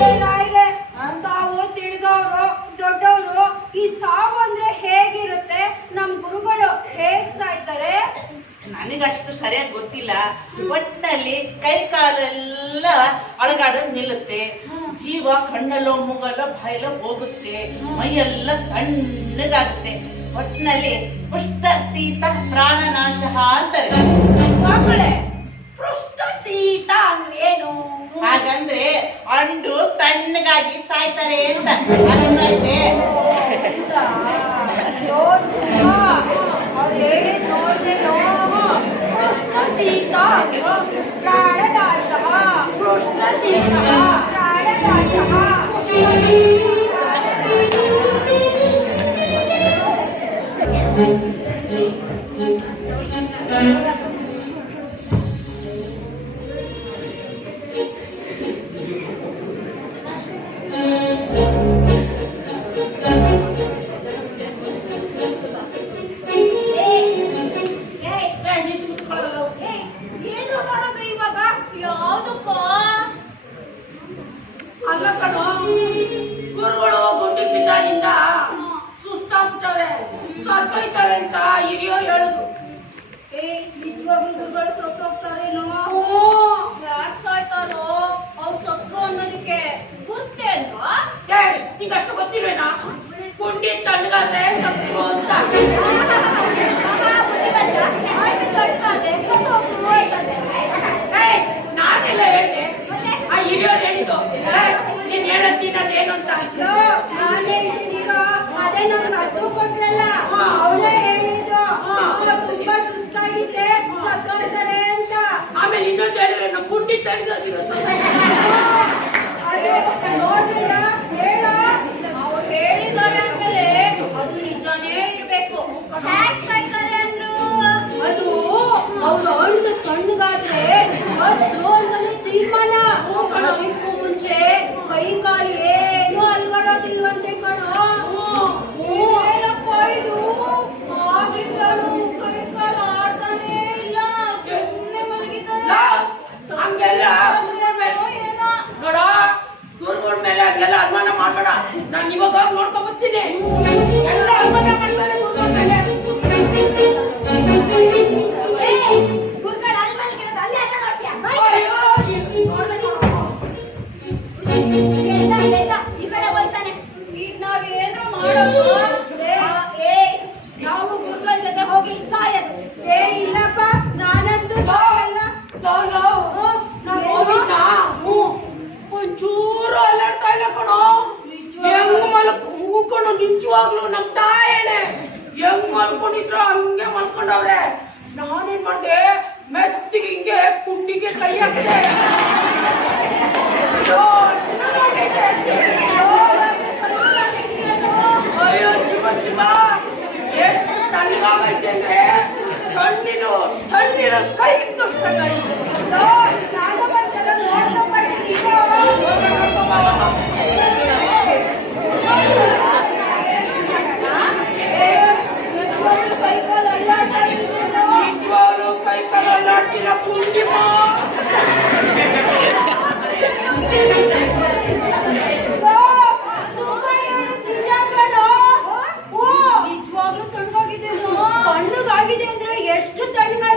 ರಾಯ್ರೆ ತಾವು ತಿಳಿದವರು ದೊಡ್ಡವರು ಈ ಸಾವು ಅಂದ್ರೆ ಹೇಗಿರುತ್ತೆ? ನಮ್ ಗುರುಗಳು ಹೇಗ್ ಸಾಯ್ತಾರೆ? ನನಗಷ್ಟು ಸರಿಯಾಗಿ ಗೊತ್ತಿಲ್ಲ. ಒಟ್ಟಿನಲ್ಲಿ ಕೈ ಕಾಲೆಲ್ಲ ಅಳಗಾಡೋದು ನಿಲ್ಲುತ್ತೆ. ಜೀವ ಕಣ್ಣಲ್ಲೋ ಮೂಗಲ್ಲೋ ಬಾಯಲ್ಲೋ ಹೋಗುತ್ತೆ. ಮೈಯೆಲ್ಲ ತಣ್ಣಗಾಗುತ್ತೆ. ಒಟ್ಟಿನಲ್ಲಿ ಪುಷ್ಟ ಶೀತ ಪ್ರಾಣನಾಶ ಅಂತಾರೆ. ಪೃಷ್ಠ ಶೀತ ಅಂದ್ರೆ ಏನು? ಹಾಗಂದ್ರೆ ಅಂಡು ತಣ್ಣಗಾಗಿ ಸಾಯ್ತಾರೆ ಅಂತ. ಅವ್ರು ಹೇಳಿದ್ ನೋಡ್ದೇನೋ ಕೃಷ್ಣ ಸೀತಾ ಅಲ್ಲ ಕಣೋ ಗುರುಗಳು ಗುಂಡಿ ಬಿದ್ದಾಗಿಂದ ಸುಸ್ತಾಗ್ಬಿಟ್ಟವೆ ಸತ್ತೋಯ್ತಾರೆ ಅಂತ ಹಿರಿಯರು ಹೇಳುದು ಏ ನಿಜವಾಗ್ಲೂ ಗುರುಗಳು ಸತ್ತೋಗ್ತಾರೇನೋ? ಅದೇ ನಮ್ಗೆ ಹಸು ಕೊಟ್ರಲ್ಲ ಅವಳೇ ಹೇಳಿದ್ದು ಇವ್ರು ತುಂಬಾ ಸುಸ್ತಾಗಿದ್ರೆ ಸತ್ತೋಗ್ತಾರೆ ಇನ್ನೊಂದು ಹೇಳಿದ್ರೆ ಪುಟ್ಟಿ ಗುಂಡಿ Sini. Kalau aku nak ಮೂಕೊಂಡು ನಿಜವಾಗ್ಲು ನಮ್ ತಾಯೇನೆ ಹೆಂಗ್ ಮಲ್ಕೊಂಡಿದ್ರು ಹಂಗೆ ಮಲ್ಕೊಂಡವ್ರೆ ನಾನೇನ್ ಮಾಡ್ದೆ ಮೆತ್ತಿಗೆ ಹಿಂಗೆ ಕುಂಡಿಗೆ ಕೈ ಹಾಕಿದೆ ಅಯ್ಯೋ, ಚೆನ್ನಾಗೈತೆ. ಅಯ್ಯೋ ಶಿವ ಶಿವ ಎಷ್ಟು ತಣ್ಣಗಾಗೈತೆ ಅಂದ್ರೆ ತಣ್ಣಿರು ತಣ್ಣಿರೋ ಕೈ 내가 본기봐